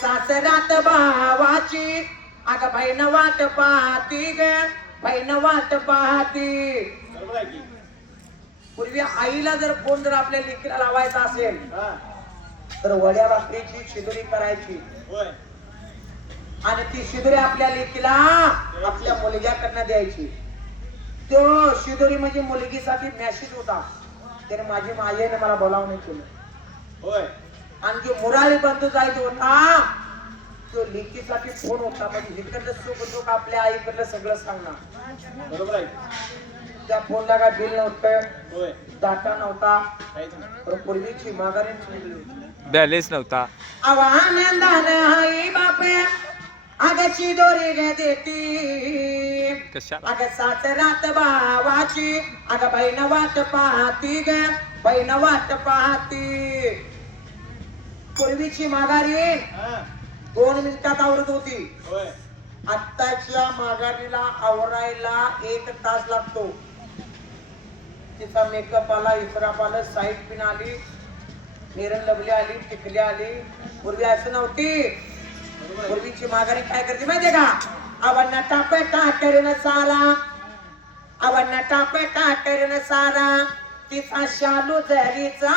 सासरात भावाची अगं बहीण वाट पाहती ग बहीण वाट पाहती. बरोबर आहे की. पूर्वी आईला जर फोन जर आपल्या लेकीला लावायचा असेल तर वड्या भाकरीची शिदोरी करायची होय. आणि ती शिदोरी आपल्या लेकीला आपल्या मुलग्याकडनं द्यायची. तो शिदोरी म्हणजे मुलगीसाठी मॅसेज होता. त्याने माझी मायेने मला बोलावणे केलं. होय. आणि जो मुरारी बंधू जायचा होता तो लेकीसाठी फोन होता. म्हणजे इकडलं सुख दुःख आपल्या आईकडलं सगळं सांगणार. बरोबर आहे. त्या फोनला काय बिल नव्हतं, होय. डाटा नव्हता, काहीच नाही. पण पूर्वीची माघारी बॅलेन्स नव्हता. आवानंदान हाई बापे आगची दोरी ग देती कशाला अग सासरात भावाची अग बहीण वाट पाहती ग बहीण वाट पाहती. पूर्वीची माघारी हा. 2 मिनिटात आवरत होती. होय. आत्ताच्या माघारीला आवरायला 1 तास लागतो. तिचा मेकअप आला, इस्राप आला, साईड पिन आली, नेरन लवली आली, टिकली आली. पूर्वी असं नव्हती. पूर्वीची माघारी काय करते माहितीये का? आवडना टापे टाकरीन सारा आवडना टापे टाकरीन सारा तिचा शालू जरीचा